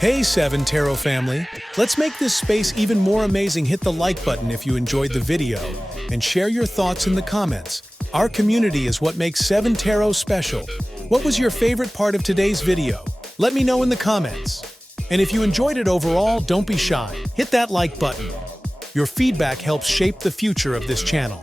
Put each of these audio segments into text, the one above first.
Hey 7 Tarot family, let's make this space even more amazing. Hit the like button if you enjoyed the video and share your thoughts in the comments. Our community is what makes 7 Tarot special. What was your favorite part of today's video? Let me know in the comments. And if you enjoyed it overall, don't be shy. Hit that like button. Your feedback helps shape the future of this channel.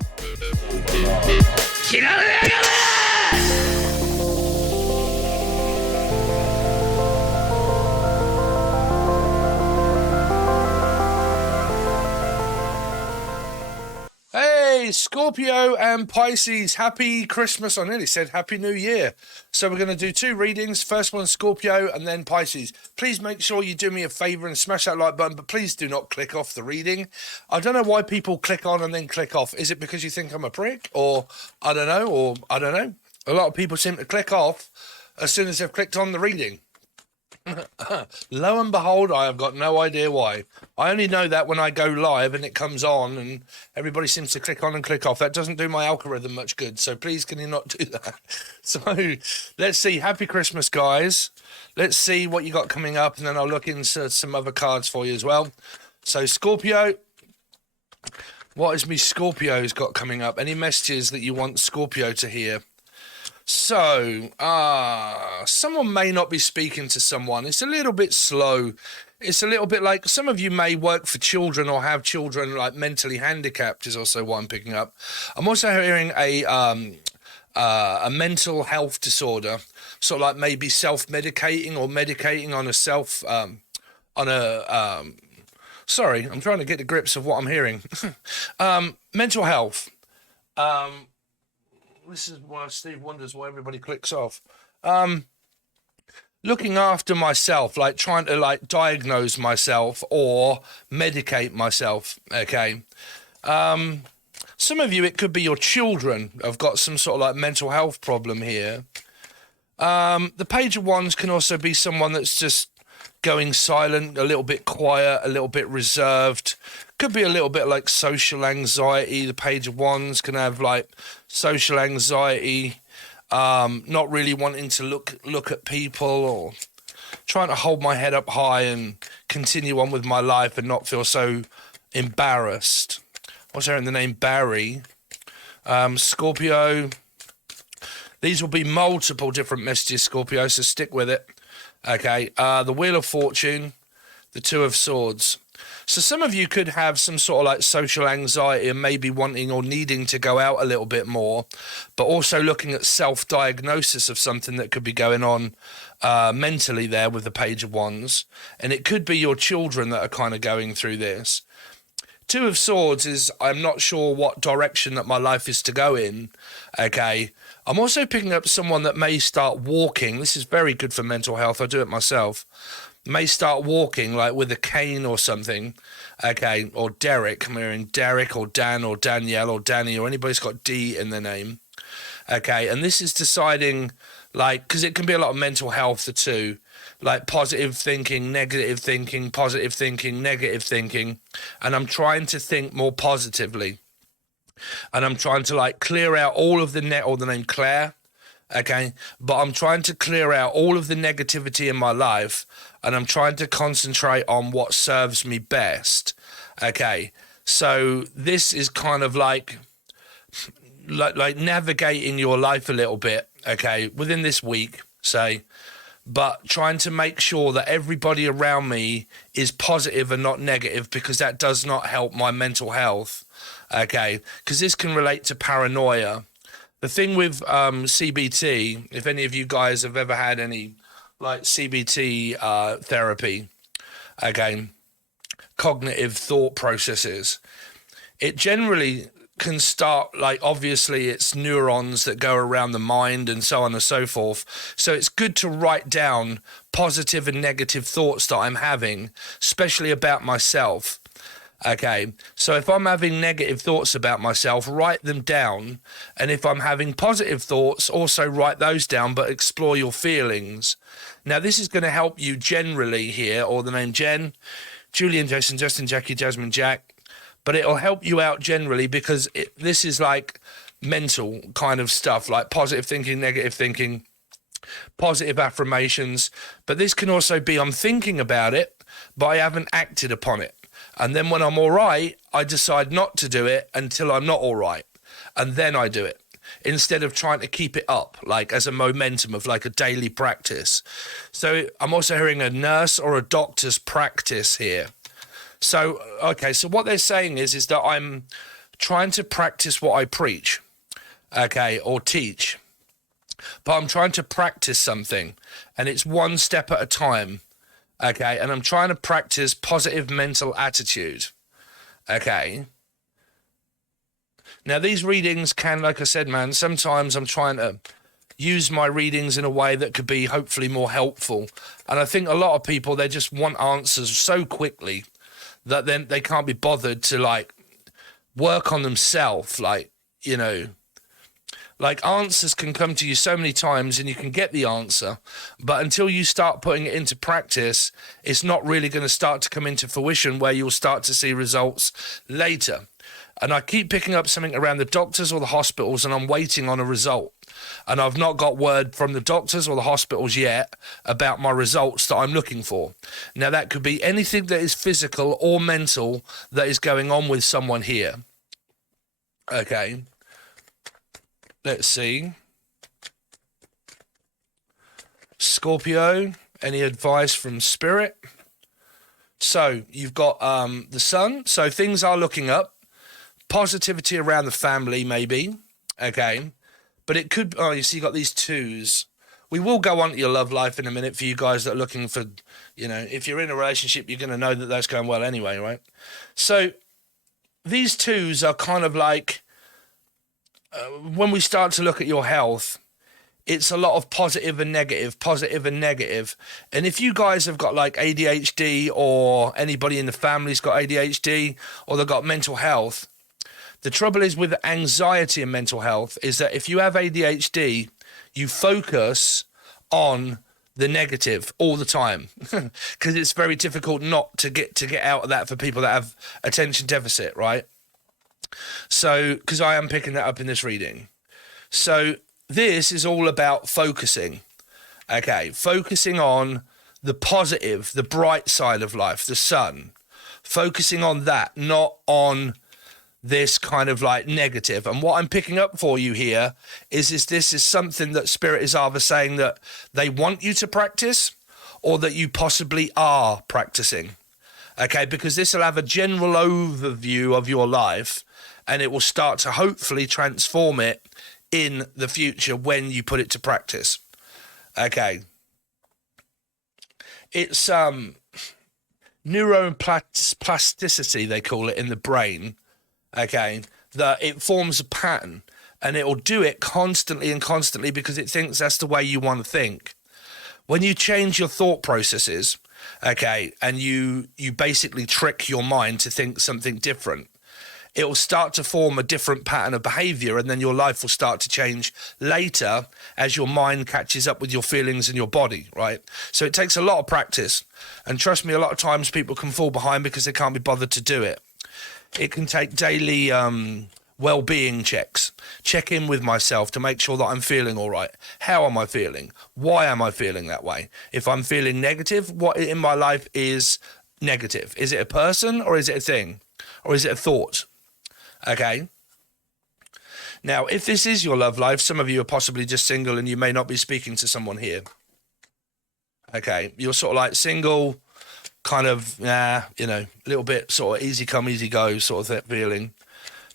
Hey, Scorpio and Pisces, happy Christmas. I nearly said happy New Year. So we're going to do two readings. First one, Scorpio, and then Pisces. Please make sure you do me a favour and smash that like button, but please do not click off the reading. I don't know why people click on and then click off. Is it because you think I'm a prick? Or I don't know. A lot of people seem to click off as soon as they've clicked on the reading. Lo and behold, I have got no idea why. I only know that when I go live and it comes on and everybody seems to click on and click off. That doesn't do my algorithm much good, so please can you not do that? So let's see. Happy Christmas, guys. Let's see what you got coming up, and then I'll look into some other cards for you as well. So Scorpio, what has me Scorpio's got coming up? Any messages that you want Scorpio to hear? So, someone may not be speaking to someone. It's a little bit slow. It's a little bit like some of you may work for children or have children like mentally handicapped is also what I'm picking up. I'm also hearing a mental health disorder, sort of like maybe self-medicating or medicating on a sorry, I'm trying to get to grips of what I'm hearing. Mental health. This is why Steve wonders why everybody clicks off. Looking after myself, like trying to like diagnose myself or medicate myself, okay? Some of you, it could be your children have got some sort of like mental health problem here. The Page of Wands can also be someone that's just going silent, a little bit quiet, a little bit reserved. Could be a little bit like social anxiety. The Page of Wands can have like social anxiety, not really wanting to look at people or trying to hold my head up high and continue on with my life and not feel so embarrassed. What's there in the name Barry? Scorpio. These will be multiple different messages, Scorpio, so stick with it. Okay, the Wheel of Fortune, the Two of Swords. So some of you could have some sort of like social anxiety and maybe wanting or needing to go out a little bit more, but also looking at self-diagnosis of something that could be going on mentally there with the Page of Wands. And it could be your children that are kind of going through this. Two of Swords is I'm not sure what direction that my life is to go in, okay? I'm also picking up someone that may start walking. This is very good for mental health. I do it myself. May start walking like with a cane or something, okay? Or Derek. I'm hearing Derek or Dan or Danielle or Danny or anybody's got D in their name, okay? And this is deciding like, because it can be a lot of mental health, the two. Like positive thinking, negative thinking, positive thinking, negative thinking. And I'm trying to think more positively. And I'm trying to like clear out all of the or the name Claire, okay? But I'm trying to clear out all of the negativity in my life and I'm trying to concentrate on what serves me best, okay? So this is kind of like navigating your life a little bit, okay? Within this week, say, but trying to make sure that everybody around me is positive and not negative because that does not help my mental health, okay? Because this can relate to paranoia. The thing with CBT, if any of you guys have ever had any like CBT therapy, again, cognitive thought processes, it generally can start like obviously it's neurons that go around the mind and so on and so forth. So it's good to write down positive and negative thoughts that I'm having, especially about myself. Okay, so if I'm having negative thoughts about myself, write them down. And if I'm having positive thoughts, also write those down, but explore your feelings. Now, this is going to help you generally here, or the name Jen, Julian, Jason, Justin, Jackie, Jasmine, Jack. But it'll help you out generally because this is like mental kind of stuff, like positive thinking, negative thinking. positive affirmations. But this can also be I'm thinking about it, but I haven't acted upon it. And then when I'm all right, I decide not to do it until I'm not all right. And then I do it, instead of trying to keep it up, like as a momentum of like a daily practice. So I'm also hearing a nurse or a doctor's practice here. So, okay, so what they're saying is that I'm trying to practice what I preach, okay, or teach. But I'm trying to practice something, and it's one step at a time, okay? And I'm trying to practice positive mental attitude, okay? Now, these readings can, like I said, man, sometimes I'm trying to use my readings in a way that could be hopefully more helpful. And I think a lot of people, they just want answers so quickly that then they can't be bothered to, like, work on themselves, like, you know. Like, answers can come to you so many times and you can get the answer, but until you start putting it into practice, it's not really going to start to come into fruition where you'll start to see results later. And I keep picking up something around the doctors or the hospitals, and I'm waiting on a result. And I've not got word from the doctors or the hospitals yet about my results that I'm looking for. Now, that could be anything that is physical or mental that is going on with someone here. Okay. Let's see. Scorpio, any advice from Spirit? So you've got the sun. So things are looking up. Positivity around the family, maybe. Okay. But it could, oh, you see, you got these twos. We will go on to your love life in a minute for you guys that are looking for, you know, if you're in a relationship, you're going to know that that's going well anyway, right? So these twos are kind of like, when we start to look at your health, it's a lot of positive and negative, positive and negative. And if you guys have got like ADHD, or anybody in the family's got ADHD, or they've got mental health, the trouble is with anxiety and mental health is that if you have ADHD, you focus on the negative all the time, because it's very difficult not to get out of that for people that have attention deficit, right? So, because I am picking that up in this reading. So this is all about focusing, okay? Focusing on the positive, the bright side of life, the sun. Focusing on that, not on this kind of like negative. And what I'm picking up for you here is this is something that Spirit is either saying that they want you to practice, or that you possibly are practicing, okay? Because this will have a general overview of your life, and it will start to hopefully transform it in the future when you put it to practice. Okay. It's neuroplasticity, they call it, in the brain. Okay. That it forms a pattern, and it will do it constantly and constantly because it thinks that's the way you want to think. When you change your thought processes, okay, and you basically trick your mind to think something different, it will start to form a different pattern of behavior, and then your life will start to change later as your mind catches up with your feelings and your body, right? So it takes a lot of practice. And trust me, a lot of times people can fall behind because they can't be bothered to do it. It can take daily well-being checks. Check in with myself to make sure that I'm feeling all right. How am I feeling? Why am I feeling that way? If I'm feeling negative, what in my life is negative? Is it a person, or is it a thing? Or is it a thought? Okay. Now, if this is your love life, some of you are possibly just single and you may not be speaking to someone here. Okay. You're sort of like single, kind of, a little bit sort of easy come, easy go sort of feeling.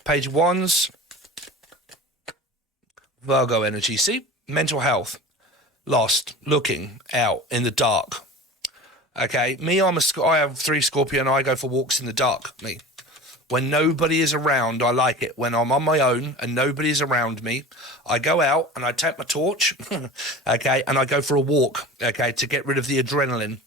Page 1's Virgo energy. See? Mental health. Lost. Looking out in the dark. Okay. Me, I have 3 Scorpio and I go for walks in the dark. Me. When nobody is around, I like it. When I'm on my own and nobody is around me, I go out and I take my torch, okay, and I go for a walk, okay, to get rid of the adrenaline.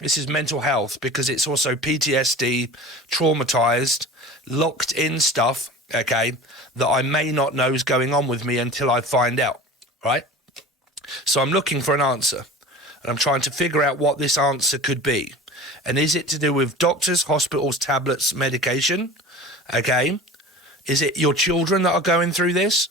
This is mental health because it's also PTSD, traumatized, locked in stuff, okay, that I may not know is going on with me until I find out, right? So I'm looking for an answer, and I'm trying to figure out what this answer could be. And is it to do with doctors, hospitals, tablets, medication? Okay. Is it your children that are going through this?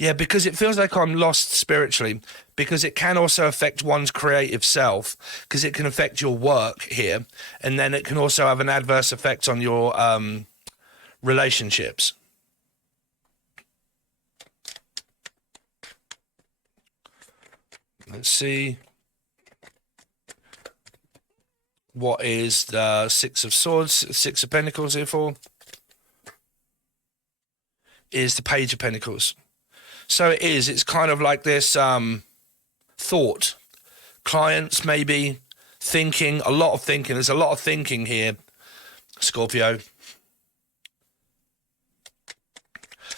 Yeah, because it feels like I'm lost spiritually, because it can also affect one's creative self, because it can affect your work here, and then it can also have an adverse effect on your relationships. Let's see. What is the Six of Swords, Six of Pentacles here for? Is the Page of Pentacles. So it's kind of like this thought. Clients maybe thinking, a lot of thinking. There's a lot of thinking here, Scorpio.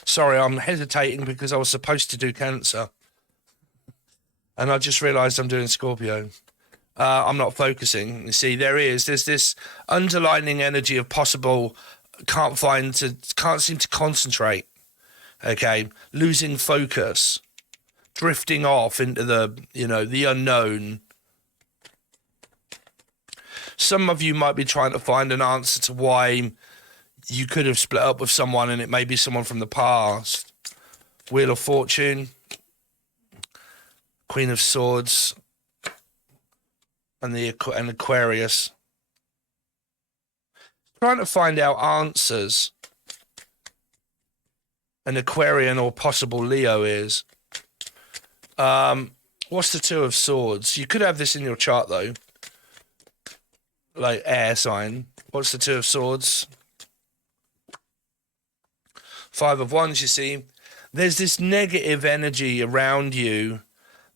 Sorry, I'm hesitating because I was supposed to do Cancer. And I just realised I'm doing Scorpio. I'm not focusing. You see, there's this underlining energy of possible, can't seem to concentrate. Okay, losing focus, drifting off into the unknown. Some of you might be trying to find an answer to why you could have split up with someone, and it may be someone from the past. Wheel of Fortune, Queen of Swords, and Aquarius. Trying to find out answers. An Aquarian or possible Leo is. What's the Two of Swords? You could have this in your chart though. Like air sign. What's the Two of Swords? Five of Wands, you see. There's this negative energy around you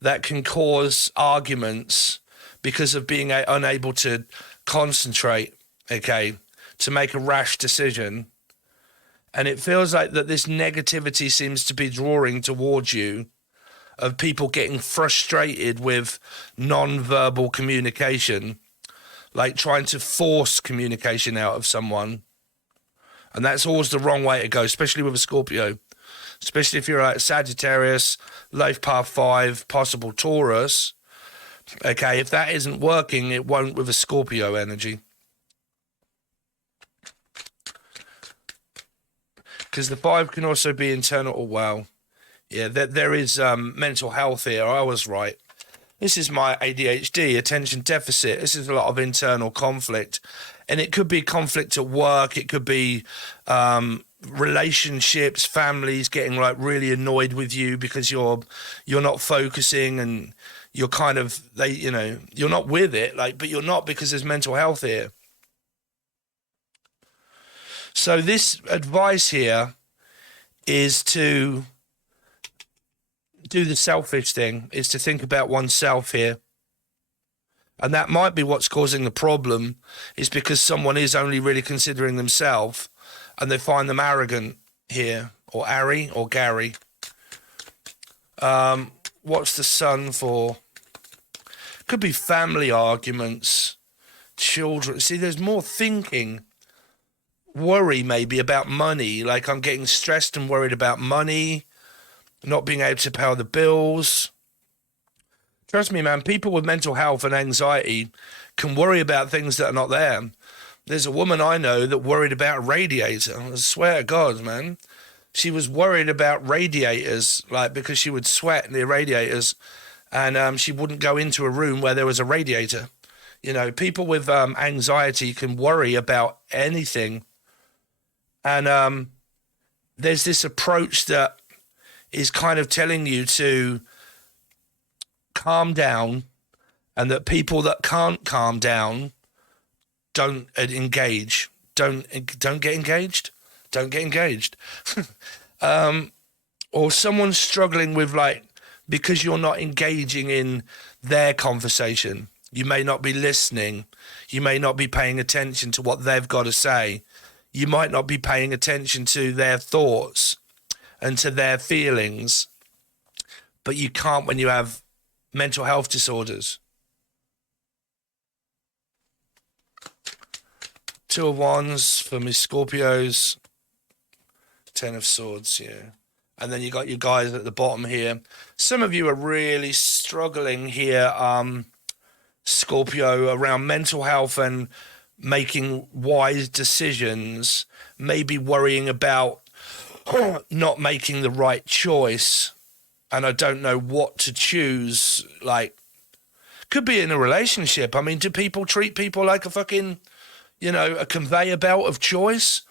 that can cause arguments because of being unable to concentrate, okay, to make a rash decision. And it feels like that this negativity seems to be drawing towards you, of people getting frustrated with non-verbal communication, like trying to force communication out of someone. And that's always the wrong way to go, especially with a Scorpio. Especially if you're like Sagittarius, Life Path 5, possible Taurus. Okay, if that isn't working, it won't with a Scorpio energy. Because the 5 can also be internal. Oh, wow. Yeah, there is mental health here. I was right. This is my ADHD, attention deficit. This is a lot of internal conflict. And it could be conflict at work. It could be relationships, families getting like really annoyed with you because you're not focusing, and you're kind of, you're not with it, but you're not, because there's mental health here. So this advice here is to do the selfish thing, is to think about oneself here. And that might be what's causing the problem, is because someone is only really considering themselves and they find them arrogant here, or Ari or Gary. What's the Sun for? Could be family arguments, children. See, there's more thinking. Worry maybe about money, like I'm getting stressed and worried about money, not being able to pay the bills. Trust me, man, people with mental health and anxiety can worry about things that are not there. There's a woman I know that worried about a radiator. I swear to God, man. She was worried about radiators, because she would sweat near radiators, and she wouldn't go into a room where there was a radiator. People with anxiety can worry about anything. And there's this approach that is kind of telling you to calm down, and that people that can't calm down don't engage. Don't get engaged. Don't get engaged. Or someone's struggling with because you're not engaging in their conversation. You may not be listening. You may not be paying attention to what they've got to say. You might not be paying attention to their thoughts and to their feelings, but you can't when you have mental health disorders. Two of Wands for me Scorpios. 10 of Swords, yeah. And then you got your guys at the bottom here. Some of you are really struggling here, Scorpio, around mental health and making wise decisions, maybe worrying about not making the right choice. and I don't know what to choose. Like, could be in a relationship. I mean, do people treat people like a fucking, you know, a conveyor belt of choice?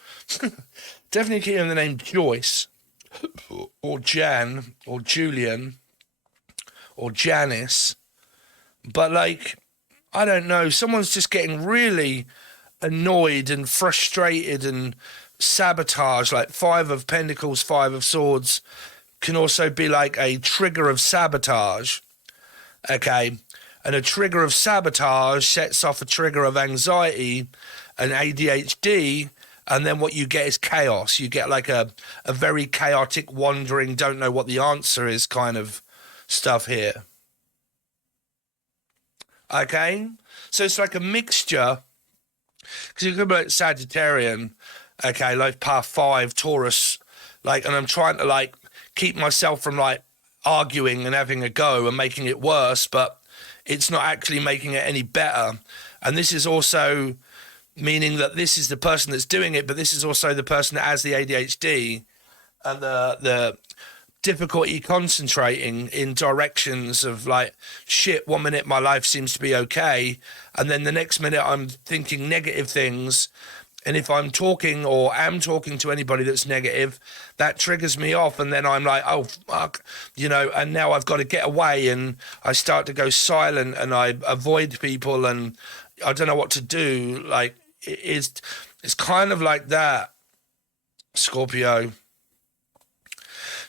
Definitely keep the name Joyce or Jan or Julian or Janice. But like, I don't know, someone's just getting really annoyed and frustrated and sabotage. Like Five of Pentacles, Five of Swords can also be like a trigger of sabotage. Okay. And a trigger of sabotage sets off a trigger of anxiety and ADHD. And then what you get is chaos. You get like a very chaotic, wandering, don't know what the answer is kind of stuff here. Okay? So it's like a mixture. Because you could be like Sagittarian, okay, like path 5, Taurus, like, and I'm trying to like keep myself from like arguing and having a go and making it worse, but it's not actually making it any better. And this is also meaning that this is the person that's doing it, but this is also the person that has the ADHD and the difficulty concentrating in directions of like, shit, 1 minute my life seems to be okay, and then the next minute I'm thinking negative things. And if I'm talking or am talking to anybody that's negative, that triggers me off. And then I'm like, oh, fuck, you know, and now I've got to get away. And I start to go silent and I avoid people and I don't know what to do. Like, it's kind of like that, Scorpio.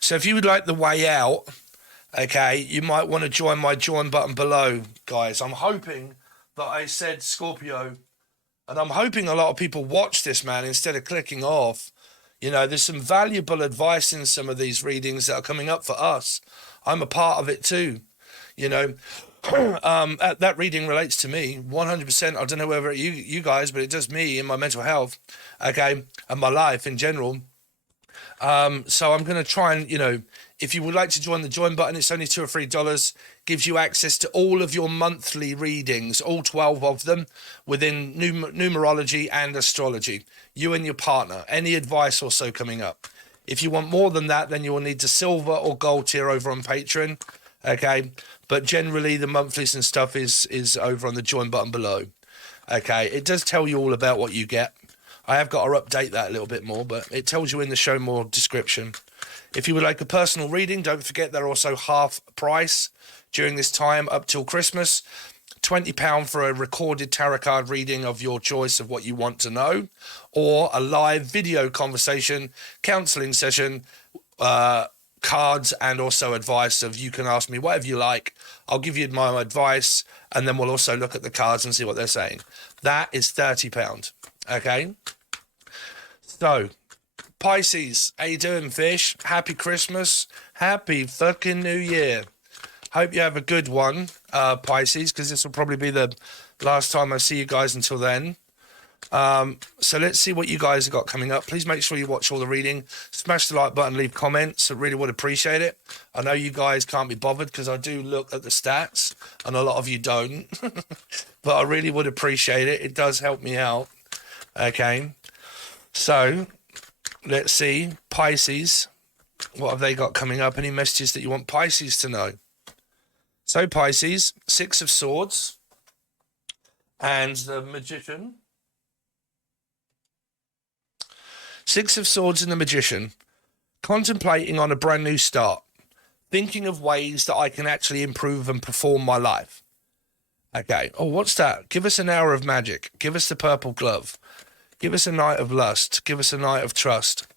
So if you would like the way out, okay, you might want to join my join button below, guys. I'm hoping that I said Scorpio. And I'm hoping a lot of people watch this, man, instead of clicking off. You know, there's some valuable advice in some of these readings that are coming up for us. I'm a part of it too. You know, that reading relates to me 100%. I don't know whether you guys, but it does me in my mental health, okay, and my life in general. So I'm going to try and, you know, if you would like to join the join button, it's only $2 or $3, gives you access to all of your monthly readings, all 12 of them within numerology and astrology, you and your partner, any advice also coming up. If you want more than that, then you will need to silver or gold tier over on Patreon. Okay. But generally the monthlies and stuff is over on the join button below. Okay. It does tell you all about what you get. I have got to update that a little bit more, but it tells you in the show more description. If you would like a personal reading, don't forget they're also half price during this time up till Christmas. £20 for a recorded tarot card reading of your choice of what you want to know, or a live video conversation, counselling session, cards, and also advice of you can ask me whatever you like. I'll give you my advice, and then we'll also look at the cards and see what they're saying. That is £30. Okay? So, Pisces, how you doing, fish? Happy Christmas. Happy fucking New Year. Hope you have a good one, Pisces, because this will probably be the last time I see you guys until then. So let's see what you guys have got coming up. Please make sure you watch all the reading. Smash the like button, leave comments. I really would appreciate it. I know you guys can't be bothered because I do look at the stats and a lot of you don't. But I really would appreciate it. It does help me out. Okay. So let's see. Pisces. What have they got coming up? Any messages that you want Pisces to know? So Pisces, 6 of Swords and the Magician. 6 of Swords and the Magician. Contemplating on a brand new start. Thinking of ways that I can actually improve and perform my life. Okay. Oh, what's that? Give us an hour of magic. Give us the purple glove. Give us a night of lust. Give us a night of trust.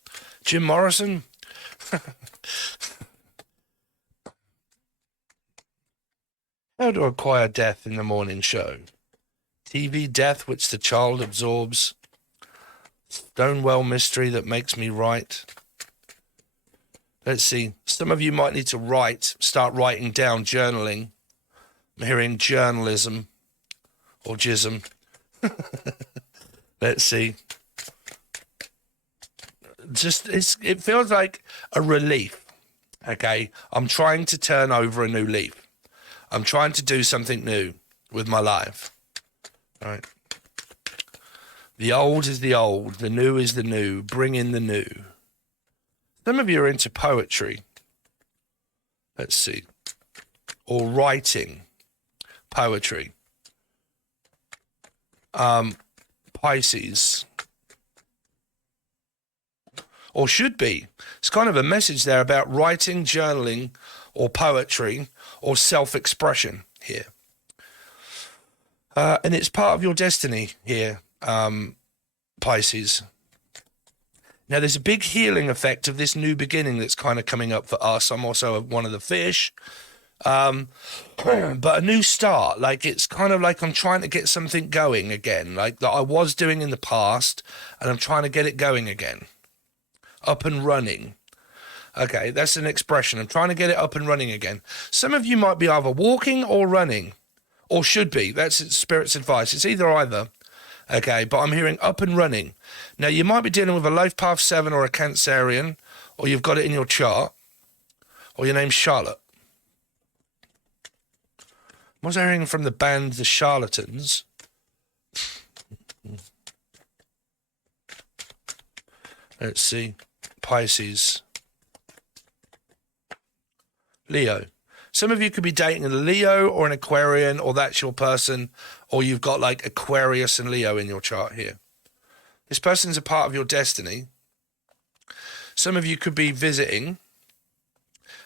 Jim Morrison? How to acquire death in the morning show. TV death which the child absorbs. Stonewell mystery that makes me write. Let's see. Some of you might need to start writing down, journaling. I'm hearing journalism or jism. Let's see. It feels like a relief. Okay. I'm trying to turn over a new leaf. I'm trying to do something new with my life. All right. The old is the old. The new is the new. Bring in the new. Some of you are into poetry. Let's see. Or writing, poetry. Pisces. Or should be. It's kind of a message there about writing, journaling, or poetry, or self-expression here. And it's part of your destiny here, Pisces. Now, there's a big healing effect of this new beginning that's kind of coming up for us. I'm also one of the fish. But a new start, like it's kind of like I'm trying to get something going again, like that I was doing in the past, and I'm trying to get it going again. Up and running. Okay, that's an expression. I'm trying to get it up and running again. Some of you might be either walking or running, or should be. That's Spirit's advice. It's either. Okay, but I'm hearing up and running. Now, you might be dealing with a Life Path 7 or a Cancerian, or you've got it in your chart, or your name's Charlotte. What was I hearing from the band The Charlatans? Let's see. Pisces. Leo. Some of you could be dating a Leo or an Aquarian, or that's your person, or you've got like Aquarius and Leo in your chart here. This person's a part of your destiny. Some of you could be visiting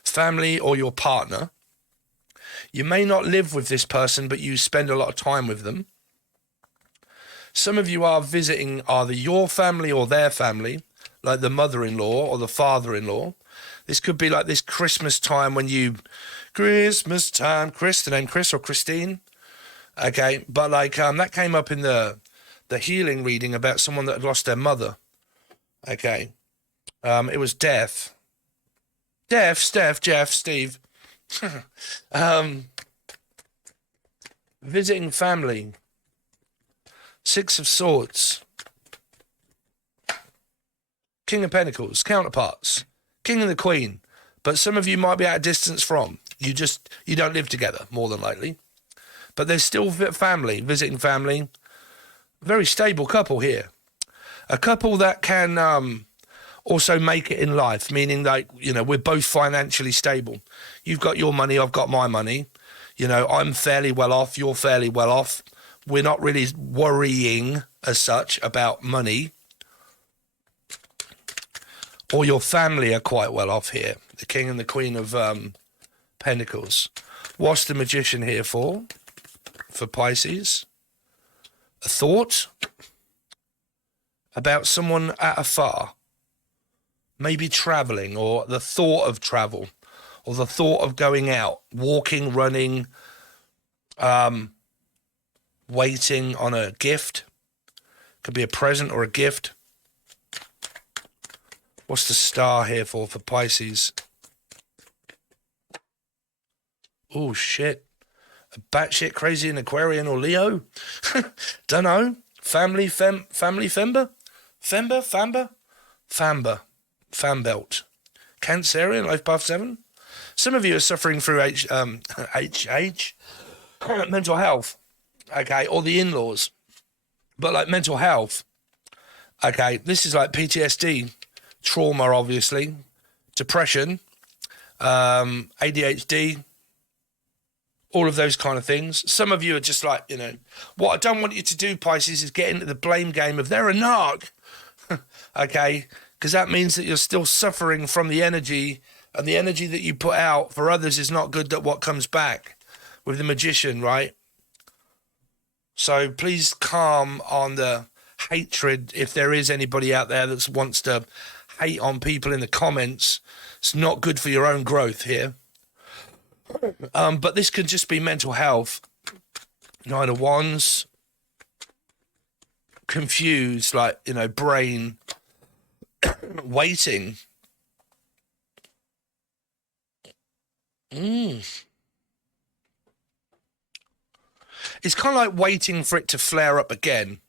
family or your partner. You may not live with this person, but you spend a lot of time with them. Some of you are visiting either your family or their family, like the mother-in-law or the father-in-law. This could be like this Christmas time when you... Christmas time, Chris, the name Chris or Christine. Okay, but like that came up in the healing reading about someone that had lost their mother. Okay, it was death. Steph, Jeff, Steve. Visiting family. Six of Swords. King of Pentacles, counterparts. King and the Queen. But some of you might be at a distance from. You don't live together, more than likely. But there's still family, visiting family. Very stable couple here. A couple that can also make it in life, meaning that, we're both financially stable. You've got your money, I've got my money. I'm fairly well off, you're fairly well off. We're not really worrying as such about money. Or your family are quite well off here. The King and the Queen of Pentacles. What's the Magician here for Pisces? A thought about someone at afar. Maybe traveling, or the thought of travel, or the thought of going out, walking, running, waiting on a gift. Could be a present or a gift. What's the star here for Pisces? Oh, shit. A batshit crazy in Aquarian or Leo? Dunno. Family Fember? Famba. Fambelt. Cancerian, Life Path 7. Some of you are suffering through mental health. Okay, or the in-laws. But like mental health. Okay, this is like PTSD. Trauma, obviously. Depression. ADHD. All of those kind of things. Some of you are just like, what I don't want you to do, Pisces, is get into the blame game of they're a narc. Okay? Because that means that you're still suffering from the energy, and the energy that you put out for others is not good at what comes back with the Magician, right? So please calm on the hatred. If there is anybody out there that wants to hate on people in the comments, it's not good for your own growth here. But this could just be mental health. Nine of Wands. Confused, like, brain. Waiting. It's kind of like waiting for it to flare up again.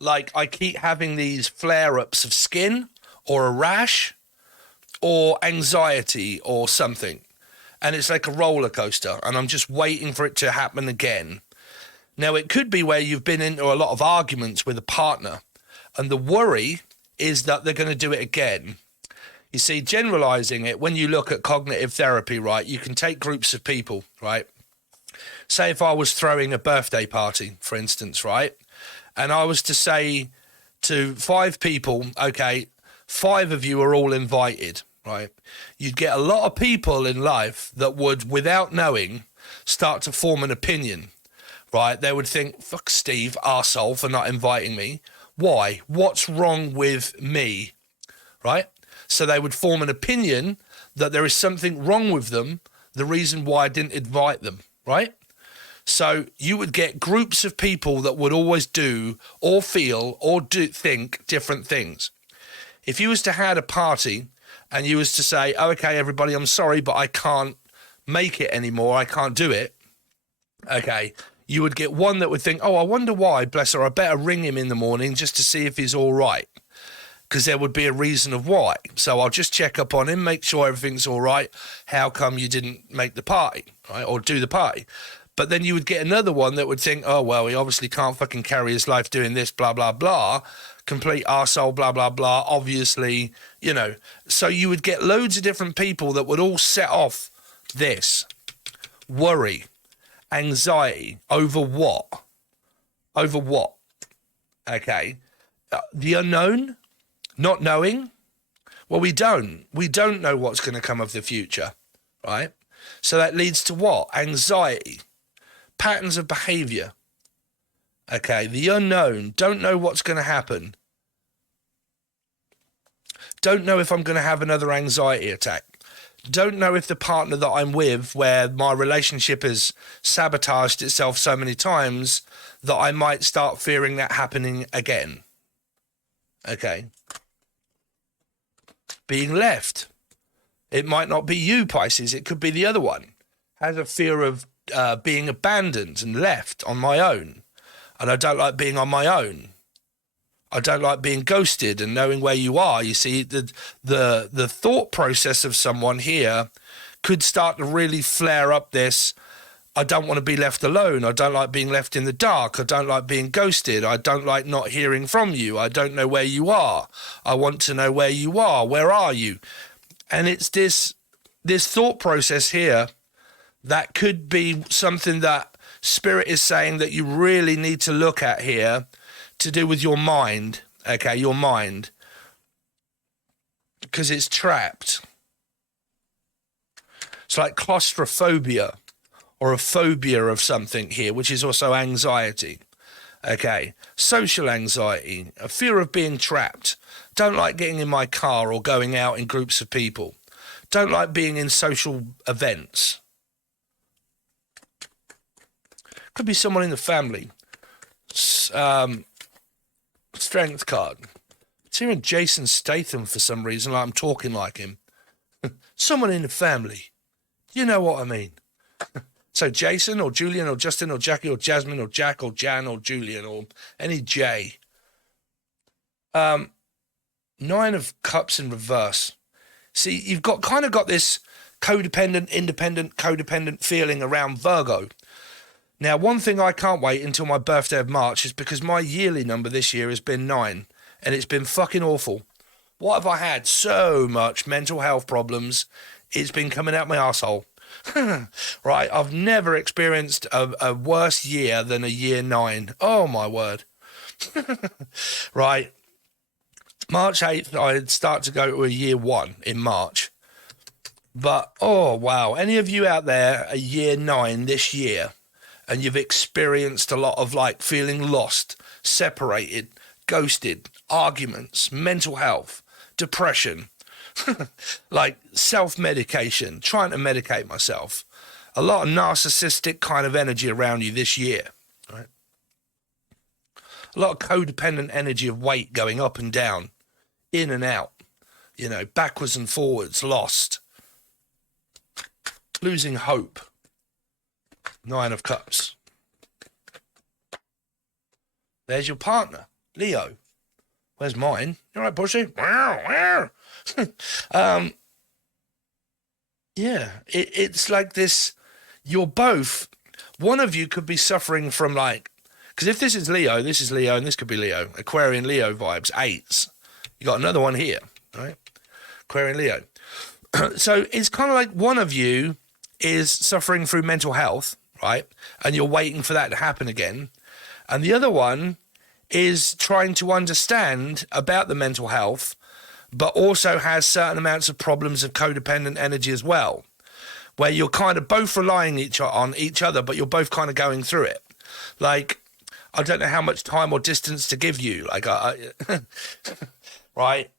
Like, I keep having these flare-ups of skin, or a rash, or anxiety, or something. And it's like a roller coaster, and I'm just waiting for it to happen again. Now, it could be where you've been into a lot of arguments with a partner, and the worry is that they're going to do it again. You see, generalizing it, when you look at cognitive therapy, right, you can take groups of people, right? Say if I was throwing a birthday party, for instance, right? And I was to say to 5 people, okay, 5 of you are all invited, right? You'd get a lot of people in life that would, without knowing, start to form an opinion, right? They would think, fuck Steve, arsehole, for not inviting me. Why? What's wrong with me, right? So they would form an opinion that there is something wrong with them, the reason why I didn't invite them, right? So you would get groups of people that would always do or feel or think different things. If you was to have a party and you was to say, oh, okay, everybody, I'm sorry, but I can't make it anymore, I can't do it, okay, you would get one that would think, oh, I wonder why, bless her, I better ring him in the morning just to see if he's all right. Because there would be a reason of why. So I'll just check up on him, make sure everything's all right. How come you didn't make the party, right? Or do the party? But then you would get another one that would think, oh, well, he obviously can't fucking carry his life doing this, blah, blah, blah. Complete arsehole, blah, blah, blah. Obviously, you know. So you would get loads of different people that would all set off this. Worry, anxiety, over what? Over what? Okay. The unknown, not knowing. Well, we don't. We don't know what's going to come of the future, right? So that leads to what? Anxiety. Patterns of behavior. Okay, the unknown. Don't know what's going to happen. Don't know if I'm going to have another anxiety attack. Don't know if the partner that I'm with, where my relationship has sabotaged itself so many times, that I might start fearing that happening again. Okay. Being left. It might not be you, Pisces. It could be the other one. Has a fear of being abandoned and left on my own. And I don't like being on my own. I don't like being ghosted and knowing where you are. You see, the thought process of someone here could start to really flare up this, I don't want to be left alone. I don't like being left in the dark. I don't like being ghosted. I don't like not hearing from you. I don't know where you are. I want to know where you are. Where are you? And it's this thought process here that could be something that Spirit is saying that you really need to look at here, to do with your mind, okay, your mind, because it's trapped. It's like claustrophobia or a phobia of something here, which is also anxiety, okay, social anxiety, a fear of being trapped. Don't like getting in my car or going out in groups of people. Don't like being in social events. Could be someone in the family. Strength card. It's hearing Jason Statham for some reason, like I'm talking like him. Someone in the family. You know what I mean. So Jason or Julian or Justin or Jackie or Jasmine or Jack or Jan or Julian or any J. 9 of Cups in reverse. See, you've kind of got this codependent, independent, codependent feeling around Virgo. Now, one thing I can't wait until my birthday of March is because my yearly number this year has been 9, and it's been fucking awful. What have I had? So much mental health problems. It's been coming out my arsehole. Right? I've never experienced a worse year than a year 9. Oh, my word. Right. March 8th, I'd start to go to a year 1 in March. But, oh, wow. Any of you out there, a year 9 this year, and you've experienced a lot of like feeling lost, separated, ghosted, arguments, mental health, depression, like self-medication, trying to medicate myself, a lot of narcissistic kind of energy around you this year, right? A lot of codependent energy of weight going up and down, in and out, you know, backwards and forwards, lost, losing hope. 9 of Cups. There's your partner, Leo. Where's mine? You all right, Bushy? Yeah, it's like this. You're both. One of you could be suffering from like, because if this is Leo, and this could be Leo. Aquarian Leo vibes, 8s. You got another one here, right? Aquarian, Leo. So it's kind of like one of you is suffering through mental health, right? And you're waiting for that to happen again. And the other one is trying to understand about the mental health, but also has certain amounts of problems of codependent energy as well, where you're kind of both relying on each other, but you're both kind of going through it. Like, I don't know how much time or distance to give you. Like, right?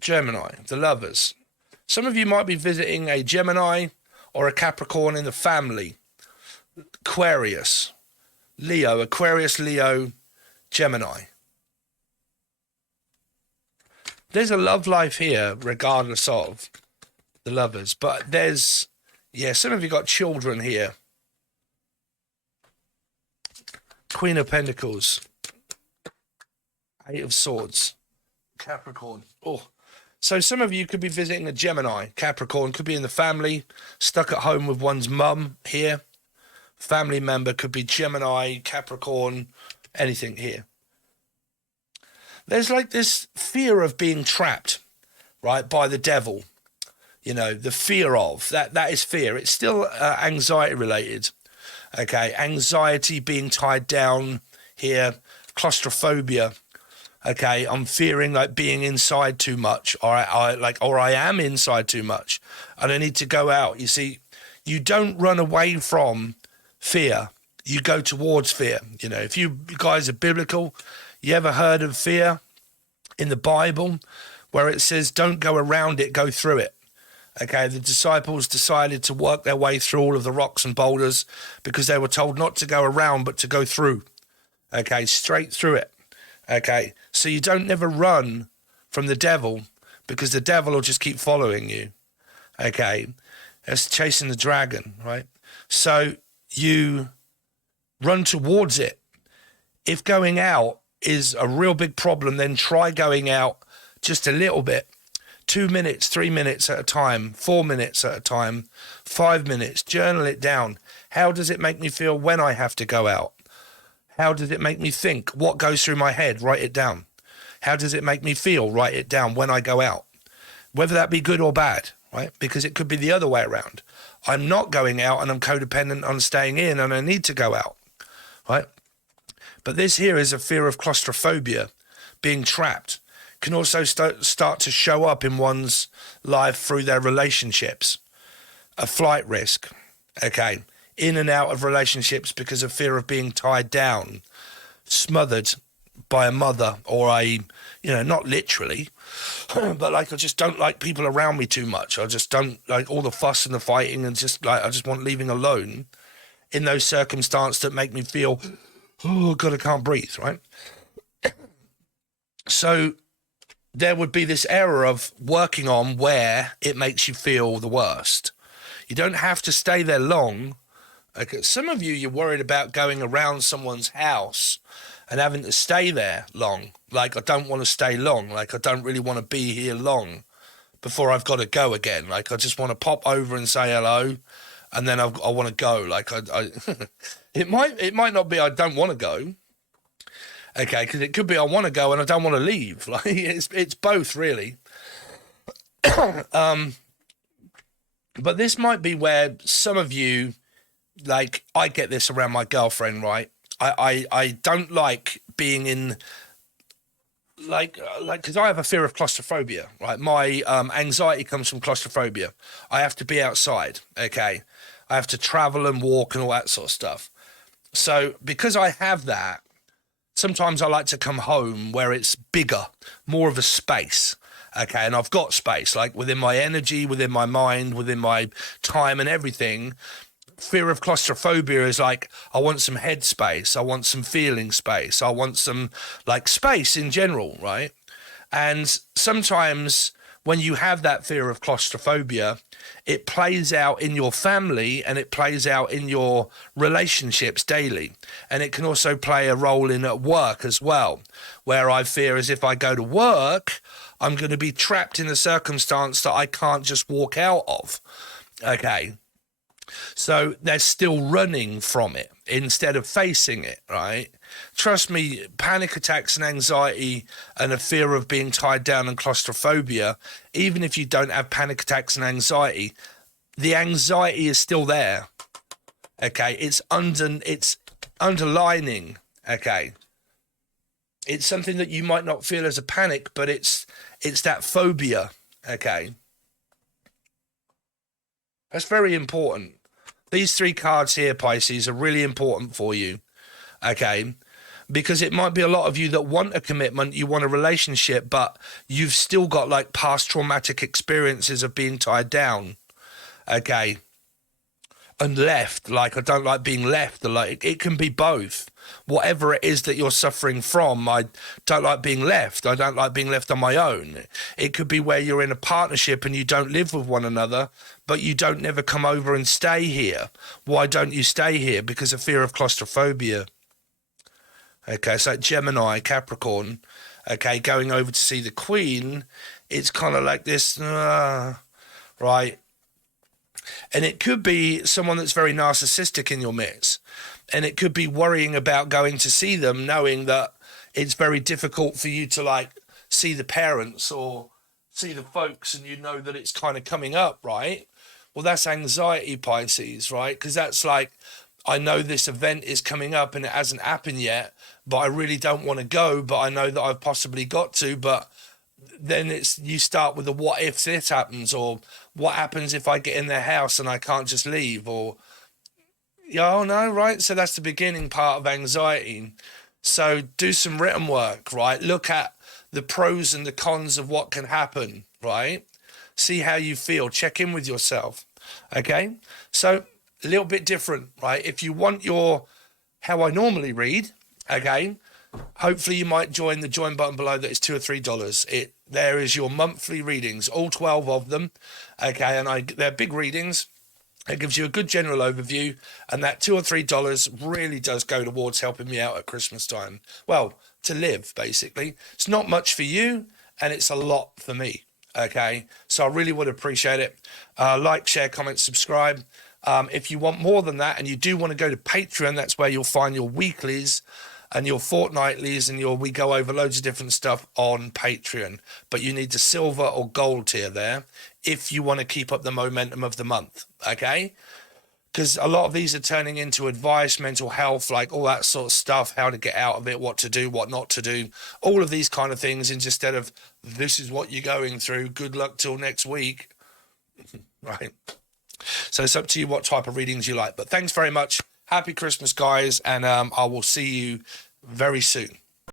Gemini, the lovers. Some of you might be visiting a Gemini or a Capricorn in the family. Aquarius, Leo, Gemini. There's a love life here, regardless of the lovers. But there's, some of you got children here. Queen of Pentacles. Eight of Swords. Capricorn. Oh, so some of you could be visiting a Gemini. Capricorn could be in the family, stuck at home with one's mum here. Family member could be Gemini, Capricorn, anything here. There's like this fear of being trapped, right, by the devil. You know, the fear of that is fear. It's still anxiety related. Okay, anxiety, being tied down here, claustrophobia. Okay, I'm fearing like being inside too much, or I am inside too much, and I need to go out. You see, you don't run away from fear, you go towards fear. You know, if you guys are biblical, you ever heard of fear in the Bible where it says don't go around it, go through it? Okay, the disciples decided to work their way through all of the rocks and boulders because they were told not to go around but to go through. Okay, straight through it. Okay, so you don't never run from the devil because the devil will just keep following you. Okay, it's chasing the dragon, right? So you run towards it. If going out is a real big problem, then try going out just a little bit. 2 minutes, 3 minutes at a time, 4 minutes at a time, 5 minutes. Journal it down. How does it make me feel when I have to go out? How does it make me think? What goes through my head? Write it down. How does it make me feel? Write it down when I go out. Whether that be good or bad, right? Because it could be the other way around. I'm not going out and I'm codependent on staying in and I need to go out, right? But this here is a fear of claustrophobia, being trapped. Can also start to show up in one's life through their relationships. A flight risk, okay? In and out of relationships because of fear of being tied down, smothered by a mother or not literally, but like I just don't like people around me too much. I just don't like all the fuss and the fighting and just like I just want leaving alone in those circumstances that make me feel, oh God, I can't breathe, right? So there would be this error of working on where it makes you feel the worst. You don't have to stay there long. Okay, some of you're worried about going around someone's house and having to stay there long. Like, I don't want to stay long. Like, I don't really want to be here long before I've got to go again. Like, I just want to pop over and say hello, and then I want to go. Like, it might not be I don't want to go. Okay, because it could be I want to go and I don't want to leave. Like, it's both, really. But this might be where some of you, like, I get this around my girlfriend, right? I don't like being in, like, because I have a fear of claustrophobia, right? My anxiety comes from claustrophobia. I have to be outside, okay? I have to travel and walk and all that sort of stuff. So because I have that, sometimes I like to come home where it's bigger, more of a space, okay? And I've got space, like within my energy, within my mind, within my time and everything. Fear of claustrophobia is like, I want some head space, I want some feeling space, I want some like space in general, right? And sometimes when you have that fear of claustrophobia, it plays out in your family and it plays out in your relationships daily. And it can also play a role in at work as well, where I fear as if I go to work, I'm going to be trapped in a circumstance that I can't just walk out of. Okay. So they're still running from it instead of facing it, right? Trust me, panic attacks and anxiety and a fear of being tied down and claustrophobia, even if you don't have panic attacks and anxiety, the anxiety is still there. Okay, it's underlining. Okay, it's something that you might not feel as a panic, but it's that phobia. Okay, that's very important. These 3 cards here, Pisces, are really important for you. Okay, because it might be a lot of you that want a commitment, you want a relationship, but you've still got like past traumatic experiences of being tied down. Okay, and left, like I don't like being left. Like it can be both. Whatever it is that you're suffering from, I don't like being left. I don't like being left on my own. It could be where you're in a partnership and you don't live with one another, but you don't never come over and stay here. Why don't you stay here? Because of fear of claustrophobia. Okay, so Gemini, Capricorn, okay, going over to see the Queen, it's kind of like this, right? And it could be someone that's very narcissistic in your midst. And it could be worrying about going to see them, knowing that it's very difficult for you to like see the parents or see the folks, and you know that it's kind of coming up, right? Well, that's anxiety, Pisces, right? Because that's like, I know this event is coming up and it hasn't happened yet, but I really don't want to go, but I know that I've possibly got to. But then you start with the what if this happens, or what happens if I get in their house and I can't just leave, or oh no, right? So that's the beginning part of anxiety. So do some written work, right? Look at the pros and the cons of what can happen, right? See how you feel. Check in with yourself. Okay? So a little bit different, right? If you want your how I normally read, okay, hopefully you might join the join button below. That is $2 or $3. There is your monthly readings, all 12 of them, okay, and they're big readings. It gives you a good general overview, and that $2 or $3 really does go towards helping me out at Christmas time. Well, to live, basically. It's not much for you, and it's a lot for me, okay? So I really would appreciate it. Like, share, comment, subscribe. If you want more than that, and you do want to go to Patreon, that's where you'll find your weeklies and your fortnightlies, and we go over loads of different stuff on Patreon. But you need the silver or gold tier there if you want to keep up the momentum of the month, okay? Because a lot of these are turning into advice, mental health, like all that sort of stuff, how to get out of it, what to do, what not to do, all of these kind of things, instead of this is what you're going through, good luck till next week, right? So it's up to you what type of readings you like. But thanks very much. Happy Christmas, guys, and I will see you very soon.